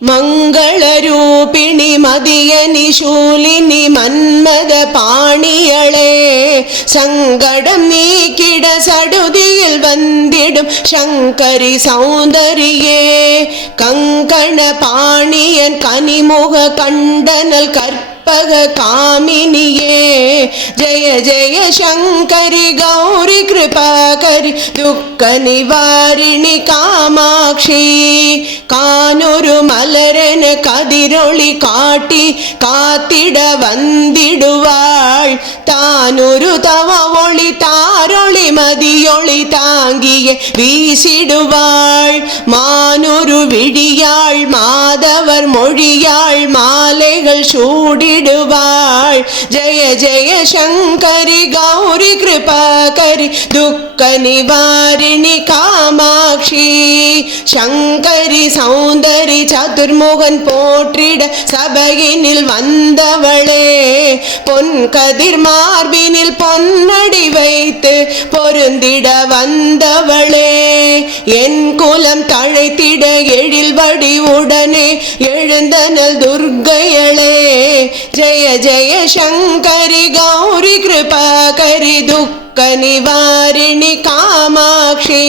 മംഗളരൂപിണി മതിയനി ശൂലിനി മന്മദ പാണിയളെ സങ്കടം നീക്കിട സടുതിയിൽ വന്നിടും ശങ്കരി സൗന്ദര്യേ കങ്കണ പാണിയൻ കനിമുഖ കണ്ടനൽ കാമിനിയേ ജയ ജയ ശങ്കരി ഗൗരി കൃപാകരി ദുഃഖ നിവാരിണി കാമാക്ഷി കാനൊരു മലരന കതിരൊളി കാട്ടി കാത്തിട വന്നിടുവാൾ താനൊരു തവ ഒളി താരൊളി മതിയൊളി താങ്കിയെ വീശിടുവാൾ മാനൊരു വിഴിയാൾ മാധവർ മൊഴിയാൾ മാലകൾ ചൂടിടുവാൾ ജയ ജയ ശങ്കരി ഗൗരി കൃപാകരി ദുഃഖ നിവാരിണി കാമാക്ഷി ശങ്കരി സൗന്ദരി ചതുർമുഖൻ പോற்றிட சபையினில் வந்தவளே பொன்கதிர் மார்பினில் பொன்னடி வைத்து பொருந்திட வந்தவளே என் குலம் தழைத்திட எழில் வடி உடனே எழுந்தனல் துர்க்கையளே ஜய ஜய சங்கரி கௌரி கிருபாகரி துக்க நிவாரிணி காமாட்சி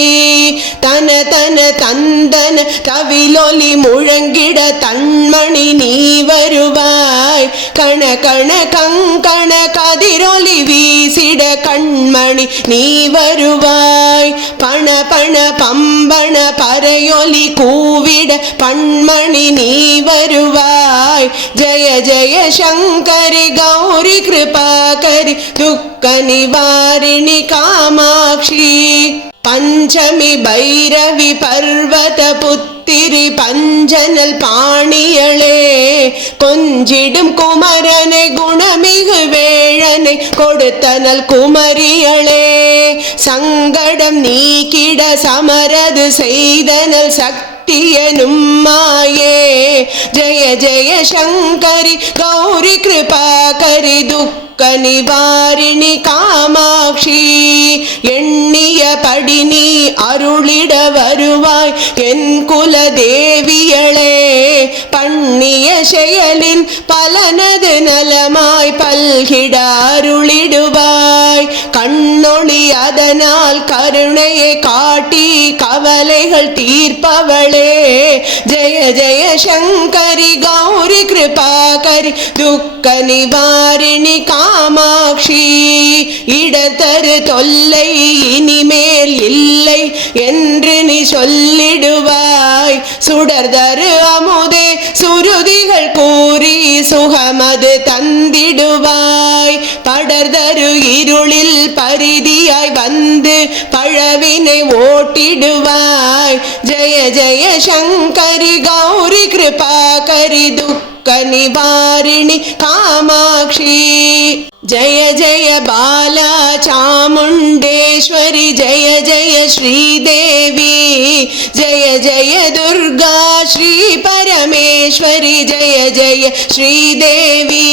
தன தன தந்தன தவிலொலி முழங்கிட தன்மணி நீ வருவாய் கண கண கங்கண கதிரொலி வீசிட கண்மணி நீ வருவாய் பண பண பம்பண பறையொலி கூவிட பண்மணி நீ வருவாய் ஜய ஜய சங்கரி கௌரி கிருபாகரி துக்க நிவாரிணி காமாட்சி பஞ்சமி பைரவி பர்வத புத்திரி பஞ்சனல் பாணியளே கொஞ்சிடும் குமரனை குணமிகு வேழனை கொடுத்தனல் குமரியளே சங்கடம் நீக்கிட சமரது செய்தனல் சக்தியனும் மாயே ஜய ஜய சங்கரி கௌரி கிருபாகரி துக்க நிவாரிணி காமாட்சி எண்ணிய படி நீ அருளிட வருவாய் என் குல தேவியளே பண்ணிய செயலின் பலனது நலமாய் பல்கிட அருளிடுவாய் கண்ணொளி அதனால் கருணையை காட்டி கவலைகள் தீர்ப்பவளே ஜய ஜய சங்கரி கௌரி கிருபாகரி துக்க நிவாரிணி காமாட்சி இடத்தரு தொல்லை இனிமேல் இல்லை என்று நீ சொல்லிடுவாய் சுடர்தரு அமுதே சுருதிகள் கூறி சுகமது தந்திடுவாய் படர்தரு இருளில் பரிதியாய் வந்து பழவினை ஓட்டிடுவாய் ஜய ஜய சங்கரி கௌரி கிருபாகரி துக்க நிவாரிணி காமாட்சி जय जय बाला चामुंडेश्वरी जय जय श्रीदेवी जय जय दुर्गा श्री परमेश्वरी जय जय श्रीदेवी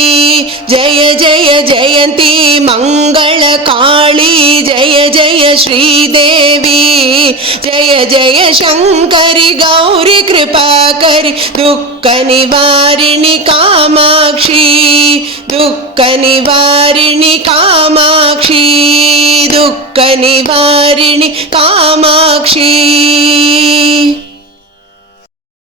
जय जय जयंती मंगल काली जय जय श्रीदेवी जय जय शंकरी गौरी कृपाकरी दुःख निवारिणी कामाक्षी दुःख निवारिणी कामाक्षी दुःख निवारिणी कामाक्षी।